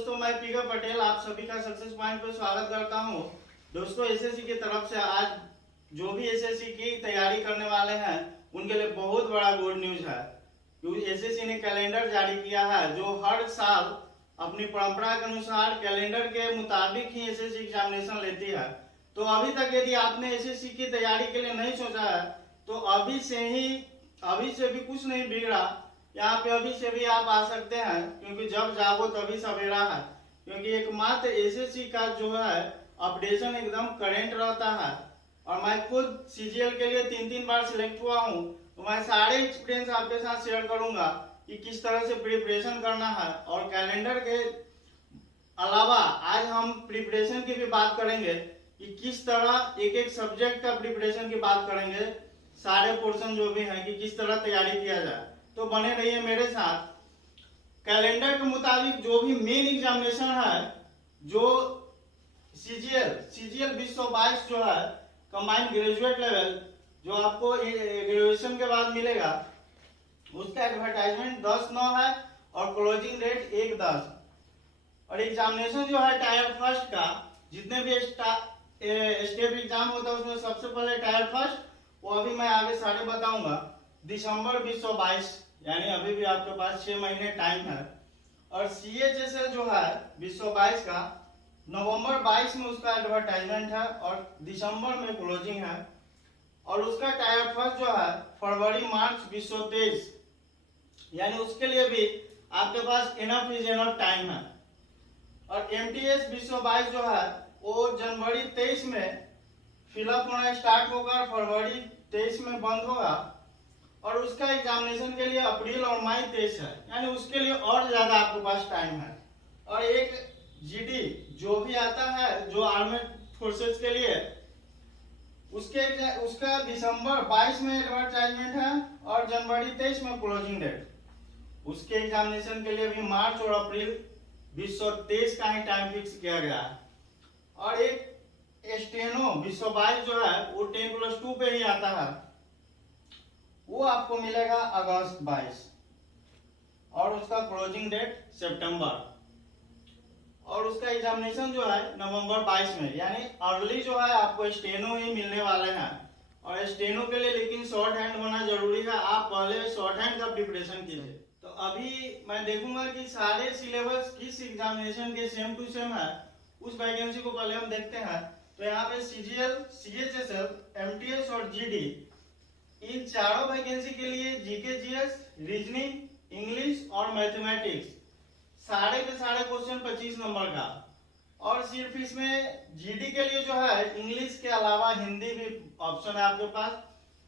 दोस्तों, मैं पीके पटेल आप सभी का सक्सेस पॉइंट पे स्वागत करता हूं। दोस्तों, एसएससी की तरफ से आज जो भी एसएससी की तैयारी करने वाले हैं उनके लिए बहुत बड़ा गुड न्यूज है, क्योंकि एसएससी ने कैलेंडर जारी किया है जो हर साल अपनी परंपरा के अनुसार कैलेंडर के मुताबिक ही एसएससी एग्जामिनेशन लेती है। तो अभी तक यदि आपने एसएससी की तैयारी के लिए नहीं सोचा है तो अभी से भी कुछ नहीं बिगड़ा। यहाँ पे अभी से भी आप आ सकते हैं, क्योंकि जब जागो तभी सवेरा है। क्योंकि एकमात्र एसएससी का जो है अपडेशन एकदम करेंट रहता है। और मैं खुद सीजीएल के लिए 3 बार सिलेक्ट हुआ हूँ, तो मैं सारे एक्सपीरियंस आपके साथ शेयर करूंगा कि किस तरह से प्रिपरेशन करना है। और कैलेंडर के अलावा आज हम प्रिपरेशन की भी बात करेंगे कि किस तरह एक एक सब्जेक्ट का प्रिपरेशन की बात करेंगे, सारे पोर्शन जो भी हैं कि किस तरह तैयारी किया जाए। तो बने रहिए मेरे साथ। कैलेंडर के मुताबिक जो भी मेन एग्जामिनेशन है, जो सीजीएल 2022 जो है कंबाइंड ग्रेजुएट लेवल, जो आपको ग्रेजुएशन के बाद मिलेगा, उसका एडवर्टाइजमेंट 10/9 है और क्लोजिंग डेट 1/10। और एग्जामिनेशन जो है टायर फर्स्ट का, जितने भी स्टेप एग्जाम होता है उसमें सबसे पहले टायर फर्स्ट, वो अभी मैं आगे सारे बताऊंगा, दिसंबर 2022, यानी अभी भी आपके पास 6 महीने टाइम है। और सीएचएसएल जो है 2022 का नवंबर 22 में उसका एडवर्टाइजमेंट है और दिसंबर में क्लोजिंग है। और उसका टायर फर्स्ट जो है फरवरी मार्च 2023, यानी उसके लिए भी आपके पास इनफ इज इनफ टाइम है। और एमटीएस 2022 जो है वो जनवरी 23 में फिलअप होना स्टार्ट होगा, फरवरी 23 में बंद होगा। और उसका एग्जामिनेशन के लिए अप्रैल और मई 23 है, यानी उसके लिए और ज्यादा आपके पास टाइम है। और एक जीडी जो भी आता है जो आर्मेड फोर्सेस के लिए, उसका दिसंबर 22 में एडवर्टाइजमेंट है और जनवरी 23 में क्लोजिंग डेट। उसके एग्जामिनेशन के लिए भी मार्च और अप्रैल 2023 का ही टाइम फिक्स किया गया है। और एक स्टेनो 2022 जो है वो 10+2 पे ही आता है, वो आपको मिलेगा अगस्त 22 और उसका क्लोजिंग डेट सितंबर। और उसका एग्जामिनेशन जो है नवंबर 22 में, यानी अर्ली जो है आपको स्टेनो ही मिलने वाले हैं। और स्टेनो के लिए लेकिन शॉर्ट हैंड होना जरूरी है, आप पहले शॉर्ट हैंड का प्रिपरेशन कीजिए। तो अभी मैं देखूंगा कि सारे सिलेबस किस एग्जामिनेशन के सेम टू सेम है, उस वैकेंसी को पहले हम देखते हैं। तो यहाँ पे सीजीएल, सीएचएसएल, एमटीएस और जीडी, इन चारों वैकेंसी के लिए जीके, जीएस, रीजनिंग, इंग्लिश और मैथमेटिक्स, सारे के सारे क्वेश्चन 25 नंबर का। और सिर्फ इसमें जीडी के लिए जो है इंग्लिश के अलावा हिंदी भी ऑप्शन है आपके पास।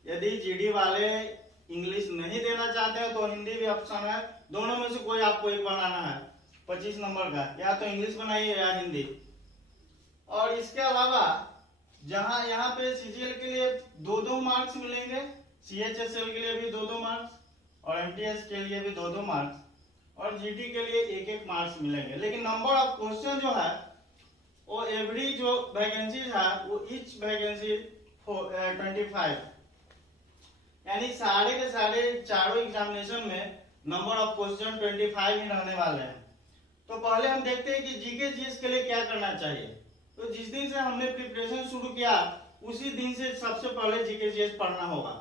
यदि जीडी वाले इंग्लिश नहीं देना चाहते हैं तो हिंदी भी ऑप्शन है, दोनों में से कोई आपको एक बनाना है 25 नंबर का, या तो इंग्लिश बनाइए या हिंदी। और इसके अलावा जहां यहाँ पे सीजीएल के लिए 2-2 मार्क्स मिलेंगे, सीएचएसएल के लिए भी 2-2 मार्क्स और एमटीएस के लिए भी 2-2 मार्क्स और जीडी के लिए 1-1 मार्क्स मिलेंगे। लेकिन नंबर ऑफ क्वेश्चन जो है वो एवरी जो वैकेंसी है वो ईच वैकेंसी 25, यानी सारे के सारे चारों एग्जामिनेशन में नंबर ऑफ क्वेश्चन 25 ही रहने वाले हैं। तो पहले हम देखते हैं कि जीके जीएस के लिए क्या करना चाहिए। तो जिस दिन से हमने प्रिपरेशन शुरू किया उसी दिन से सबसे पहले जीके जीएस पढ़ना होगा।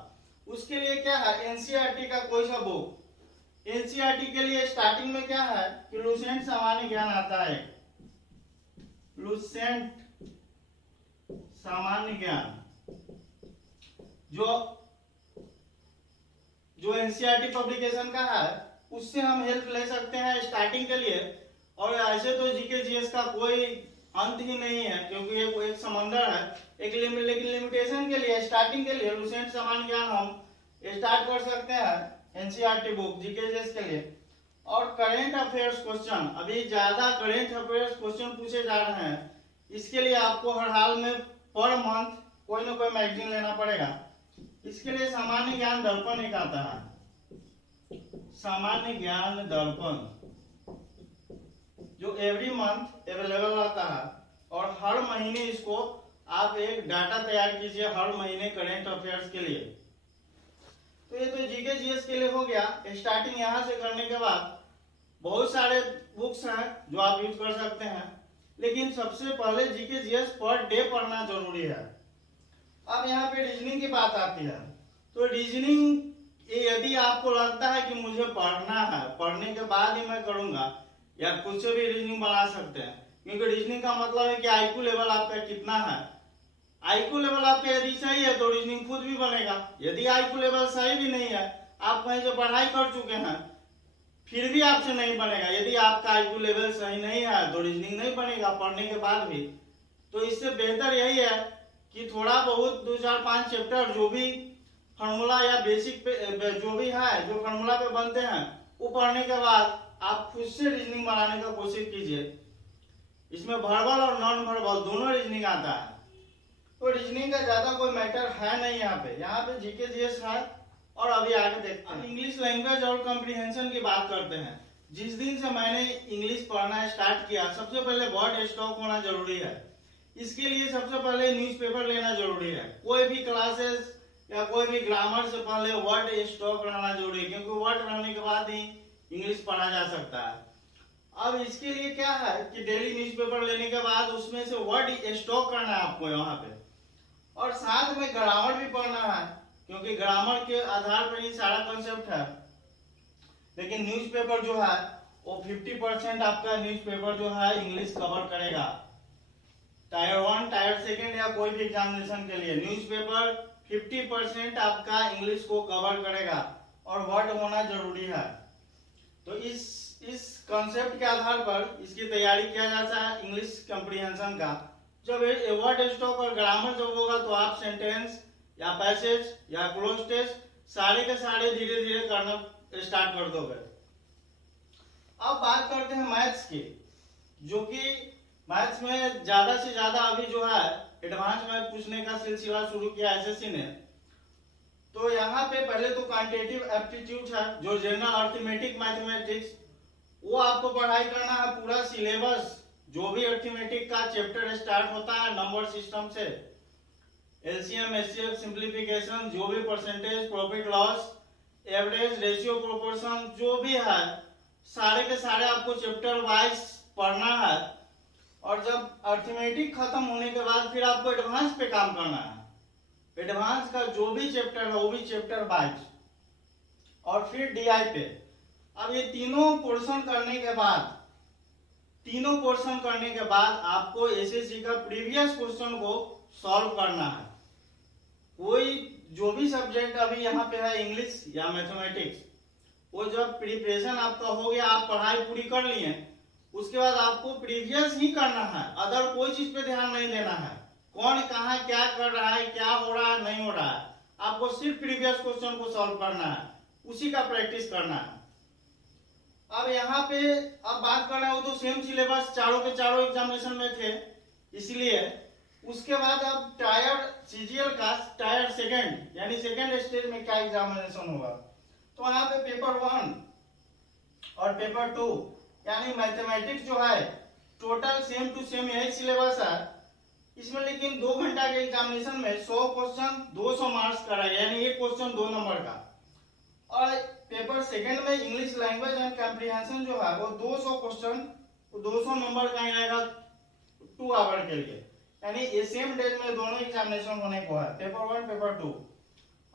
उसके लिए क्या है, एनसीईआरटी का कोई सा बुक। एनसीईआरटी के लिए स्टार्टिंग में क्या है कि लुसेंट सामान्य ज्ञान आता है, लुसेंट सामान्य ज्ञान, जो एनसीईआरटी पब्लिकेशन का है, उससे हम हेल्प ले सकते हैं स्टार्टिंग के लिए। और ऐसे तो जीके जीएस का कोई अंत ही नहीं है, क्योंकि ये एक समंदर है। लेकिन लिमिटेशन के लिए, स्टार्टिंग के लिए लुसेंट सामान्य ज्ञान हम स्टार्ट कर सकते हैं एनसीईआरटी बुक जीके जीएस के लिए। और करेंट अफेयर्स क्वेश्चन, अभी ज्यादा करेंट अफेयर्स क्वेश्चन पूछे जा रहे हैं, इसके लिए आपको हर हाल में पर मंथ कोई ना कोई मैगजीन लेना पड़ेगा। इसके लिए सामान्य ज्ञान दर्पण एक आता है, सामान्य ज्ञान दर्पण, जो एवरी मंथ अवेलेबल रहता है। और हर महीने इसको आप एक डाटा तैयार कीजिए हर महीने करेंट अफेयर्स के लिए। तो ये तो जीके जीएस के लिए हो गया। स्टार्टिंग यहाँ से करने के बाद बहुत सारे बुक्स हैं जो आप यूज कर सकते हैं, लेकिन सबसे पहले जीके जीएस पर डे पढ़ना जरूरी है। अब यहाँ पे रीजनिंग की बात आती है, तो रीजनिंग यदि आपको लगता है कि मुझे पढ़ना है, पढ़ने के बाद ही मैं करूंगा, या खुद से भी रीजनिंग बना सकते हैं, क्योंकि रीजनिंग का मतलब है कि आईक्यू लेवल आपका कितना है। आईक्यू लेवल आपका यदि सही है तो रीजनिंग खुद भी बनेगा। यदि आईक्यू लेवल सही भी नहीं है, आप कहीं से पढ़ाई कर चुके हैं, फिर भी आपसे नहीं बनेगा। यदि आपका आईक्यू लेवल सही नहीं है तो रीजनिंग नहीं बनेगा पढ़ने के बाद भी। तो इससे बेहतर यही है कि थोड़ा बहुत 2-4-5 चैप्टर जो भी फार्मूला या बेसिक पे जो भी है, जो फार्मूला पे बनते हैं, वो पढ़ने के बाद आप खुद से रीजनिंग बनाने का कोशिश कीजिए। इसमें वर्बल और नॉन वर्बल दोनों रीजनिंग आता है, तो रीजनिंग का ज्यादा कोई मैटर है नहीं यहाँ पे जीके जीएस है। और अभी आगे देखते हैं इंग्लिश लैंग्वेज और कॉम्प्रिहेंशन की बात करते हैं। जिस दिन से मैंने इंग्लिश पढ़ना स्टार्ट किया, सबसे पहले वर्ड स्टॉक होना जरूरी है। इसके लिए सबसे पहले न्यूज़पेपर लेना जरूरी है। कोई भी क्लासेस या कोई भी ग्रामर से पहले वर्ड स्टॉक रहना जरूरी है, क्योंकि वर्ड रहने के बाद ही इंग्लिश पढ़ा जा सकता है। अब इसके लिए क्या है कि डेली न्यूज़पेपर लेने के बाद उसमें से वर्ड स्टॉक करना है आपको यहाँ पे, और साथ में ग्रामर भी पढ़ना है, क्योंकि ग्रामर के आधार पर ही सारा कॉन्सेप्ट है। लेकिन न्यूज़पेपर जो है वो 50% आपका न्यूज़पेपर जो है इंग्लिश कवर करेगा। टायर 1, टायर 2 या कोई भी एग्जामिनेशन के लिए न्यूज़पेपर 50% आपका इंग्लिश को कवर करेगा, और वर्ड होना जरूरी है। तो इस कॉन्सेप्ट के आधार पर इसकी तैयारी किया जाता है इंग्लिश कॉम्प्रिहेंशन का। जब वर्ड स्टॉक और ग्रामर जब होगा तो आप सेंटेंस या पैसेज या क्लोज टेस्ट सारे के सारे धीरे धीरे करना स्टार्ट कर दोगे। अब बात करते हैं मैथ्स की, जो कि मैथ्स में ज्यादा से ज्यादा अभी जो है एडवांस मैथ पूछने का सिलसिला शुरू किया एसएससी ने। तो यहाँ पे पहले तो क्वांटिटेटिव एप्टीट्यूड है, जो जनरल अर्थमेटिक मैथमेटिक्स, वो आपको पढ़ाई करना है पूरा सिलेबस। जो भी अर्थमेटिक का चैप्टर स्टार्ट होता है नंबर सिस्टम से, एलसीएम एचसीएफ सिंप्लीफिकेशन, जो भी percentage, profit loss, average, ratio, proportion, जो भी है सारे के सारे आपको चैप्टर वाइज पढ़ना है। और जब अर्थमेटिक खत्म होने के बाद फिर आपको एडवांस पे काम करना है। एडवांस का जो भी चैप्टर है वो भी चैप्टर वाइज, और फिर डीआई पे। अब ये तीनों पोर्शन करने के बाद आपको एसएससी का प्रीवियस क्वेश्चन को सॉल्व करना है। कोई जो भी सब्जेक्ट अभी यहाँ पे है इंग्लिश या मैथमेटिक्स, वो जब प्रिपरेशन आपका हो गया, आप पढ़ाई पूरी कर लिए, उसके बाद आपको प्रीवियस ही करना है। अदर कोई चीज पे ध्यान नहीं देना है, कौन कहाँ क्या कर रहा है, क्या हो रहा है, नहीं हो रहा है। आपको सिर्फ प्रीवियस क्वेश्चन को सॉल्व करना है, उसी का प्रैक्टिस करना है। अब यहाँ पे अब बात कर रहे हैं, वो तो सेम सिलेबस चारों के चारों एग्जामिनेशन में थे, इसलिए उसके बाद अब टायर सीजीएल का टायर 2 यानी सेकेंड स्टेज में क्या एग्जामिनेशन होगा। तो यहाँ पे पेपर 1 और पेपर 2 यानी मैथमेटिक्स जो है टोटल सेम टू सेम यही सिलेबस है इसमें, लेकिन 2 घंटा के एग्जामिनेशन में 100 क्वेश्चन 200 मार्क्स का रहेगा, यानी एक क्वेश्चन 2 नंबर का। और पेपर 2 में इंग्लिश लैंग्वेज एंड कॉम्प्रिहेंशन जो है वो 200 क्वेश्चन 200 नंबर का ही रहेगा 2 आवर के लिए, यानी ये सेम डेज में दोनों एग्जामिनेशन होने को है, पेपर 1 पेपर 2।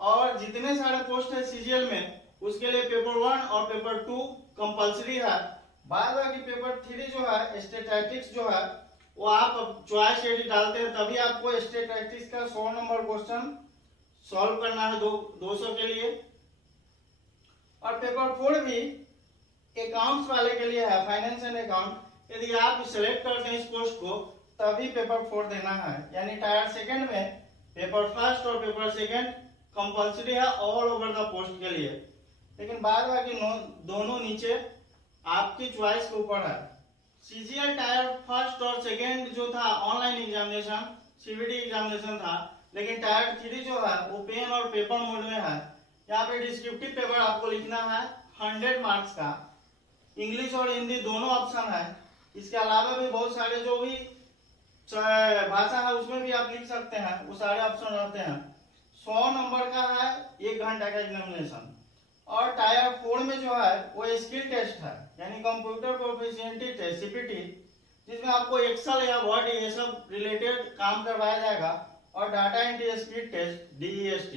और जितने सारे पोस्ट है सीजीएल में उसके लिए पेपर 1 और पेपर 2 कंपलसरी है। बाद बाकी पेपर 3 जो है स्टैटिस्टिक्स जो है वो आप चॉइस यदि डालते हैं तभी आपको स्टैटिस्टिक्स का 100 नंबर क्वेश्चन सॉल्व करना है 200 के लिए। और पेपर 4 भी अकाउंट्स वाले के लिए है, फाइनेंस एंड अकाउंट। यदि आप सिलेक्ट करते हैं इस पोस्ट को तभी पेपर 4 देना है, यानी टायर 2 में पेपर 1 और पेपर 2 कंपलसरी है ऑल ओवर द पोस्ट के लिए। लेकिन बाद बाकी दोनों नीचे आपकी चॉइस के ऊपर है। सीजीएल टायर 1 और 2 जो था ऑनलाइन एग्जामिनेशन सीबीटी एग्जामिनेशन था, लेकिन टायर 3 जो है वो पेन और पेपर मोड में है। यहाँ पे डिस्क्रिप्टिव पेपर आपको लिखना है 100 मार्क्स का, इंग्लिश और हिंदी दोनों ऑप्शन है। इसके अलावा भी बहुत सारे जो भी भाषा है उसमें भी आप लिख सकते हैं, वो सारे ऑप्शन रहते हैं। 100 नंबर का है 1 घंटा का एग्जामिनेशन। और टायर 4 में जो है वो स्किल टेस्ट है, यानी कंप्यूटर प्रोफिशिएंसी टेस्ट CPT, जिसमें आपको एक्सेल या वर्ड ये सब रिलेटेड काम करवाया जाएगा। और data entry speed test DEST,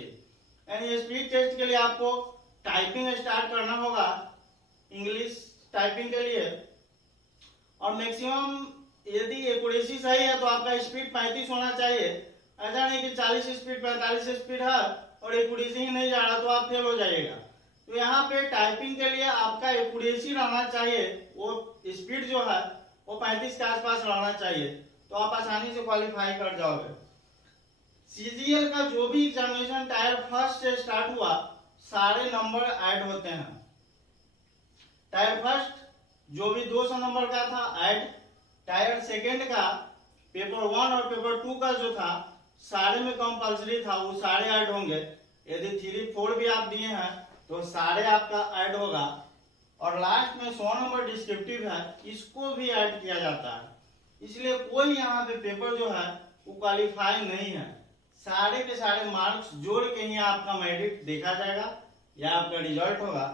यानी स्पीड टेस्ट के लिए आपको टाइपिंग स्टार्ट करना होगा इंग्लिश टाइपिंग के लिए। और मैक्सिमम यदि एक्यूरेसी सही है तो आपका स्पीड 35 होना चाहिए। ऐसा नहीं कि 40 स्पीड 45 स्पीड है और एक्यूरेसी ही नहीं जा रहा तो आप फेल हो जाइएगा। तो यहाँ पे टाइपिंग के लिए आपका एक्यूरेसी रहना चाहिए, वो स्पीड जो है वो 35 के आसपास रहना चाहिए, तो आप आसानी से क्वालिफाई कर जाओगे। CGL का जो भी एग्जामिनेशन टायर फर्स्ट से स्टार्ट हुआ सारे नंबर ऐड होते हैं। टायर फर्स्ट जो भी 200 नंबर का था ऐड, टायर सेकंड का पेपर 1 और पेपर 2 का जो था सारे में कंपलसरी था, वो सारे ऐड होंगे। यदि 3, 4 भी आप दिए हैं तो सारे आपका ऐड होगा। और लास्ट में 100 नंबर डिस्क्रिप्टिव है, इसको भी ऐड किया जाता है। इसलिए कोई यहाँ पे पेपर जो है वो क्वालिफाई नहीं है, सारे के सारे मार्क्स जोड़ के ही आपका मेरिट देखा जाएगा या आपका रिजल्ट होगा।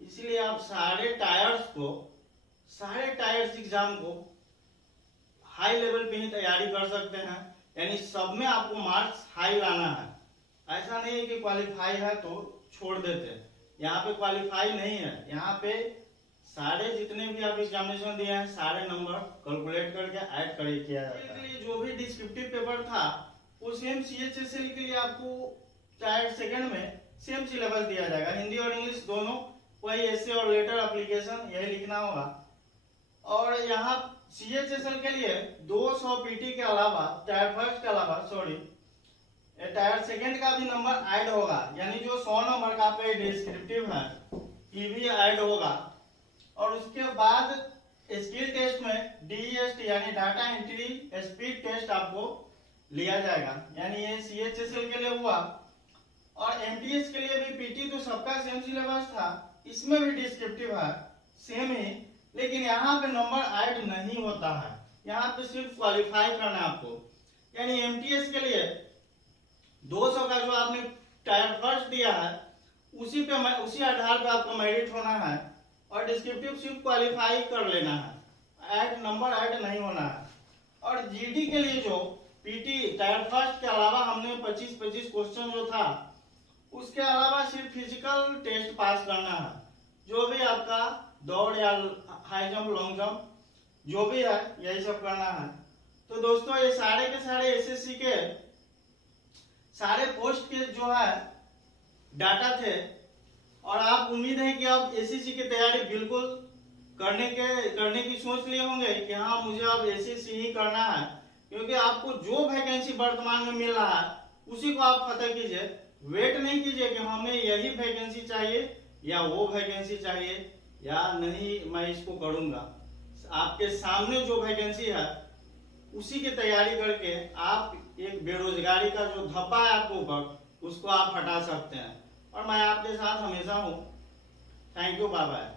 इसलिए आप सारे टायर्स एग्जाम को हाई लेवल पे ही तैयारी कर सकते हैं, यानी सब में आपको मार्क्स हाई लाना है। ऐसा नहीं है कि क्वालिफाई है तो छोड़ देते हैं, यहाँ पे क्वालिफाई नहीं है, यहाँ पे सारे जितने भी आप एग्जामिनेशन दिए हैं सारे नंबर कैलकुलेट करके ऐड किया जाता है। जो भी डिस्क्रिप्टिव पेपर था वो सेम CHSL के लिए आपको टायर सेकंड में सेम सिलेबस दिया जाएगा, हिंदी और इंग्लिश दोनों, वही एसे और लेटर एप्लीकेशन यही लिखना होगा। और यहाँ CHSL के लिए 200 PT के अलावा टायर फर्स्ट के अलावा टायर सेकंड का भी नंबर ऐड होगा, यानी जो 100 नंबर का पे डिस्क्रिप्टिव है ये भी ऐड होगा। और उसके बाद स्किल टेस्ट में DEST यानी डाटा एंट्री स्पीड टेस्ट आपको लिया जाएगा, यानी ये CHSL के लिए हुआ। और MTS के लिए भी PT तो सबका सेम सिलेबस था, इसमें भी डिस्क्रिप्टिव है सेम ही, लेकिन यहाँ पे नंबर ऐड नहीं होता है, यहाँ पे सिर्फ क्वालिफाई करना है आपको। यानी MTS के लिए 200 का जो आपने टायर फर्स्ट दिया है उसी आधार पे आपको मेरिट होना है, और डिस्क्रिप्टिव सिर्फ क्वालिफाई कर लेना है, नंबर ऐड नहीं होना है। और GD के लिए जो PT टायर फर्स्ट के अलावा हमने 25 क्वेश्चन जो था उसके अलावा सिर्फ फिजिकल टेस्ट पास करना है, जो भी आपका दौड़ या हाई जंप लॉन्ग जंप जो भी है यही सब करना है। तो दोस्तों ये सारे के सारे SSC के सारे पोस्ट के जो है डाटा थे, और आप उम्मीद है कि आप SSC की तैयारी बिल्कुल करने की सोच लिए होंगे कि हाँ मुझे अब SSC ही करना है, क्योंकि आपको जो वैकेंसी वर्तमान में मिल रहा है उसी को आप फतह कीजिए। वेट नहीं कीजिए कि हमें यही वैकेंसी चाहिए या वो वैकेंसी चाहिए या नहीं मैं इसको करूंगा। आपके सामने जो वैकेंसी है उसी की तैयारी करके आप एक बेरोजगारी का जो धब्बा है आपके ऊपर उसको आप हटा सकते हैं। और मैं आपके साथ हमेशा हूँ। Thank you, bye bye.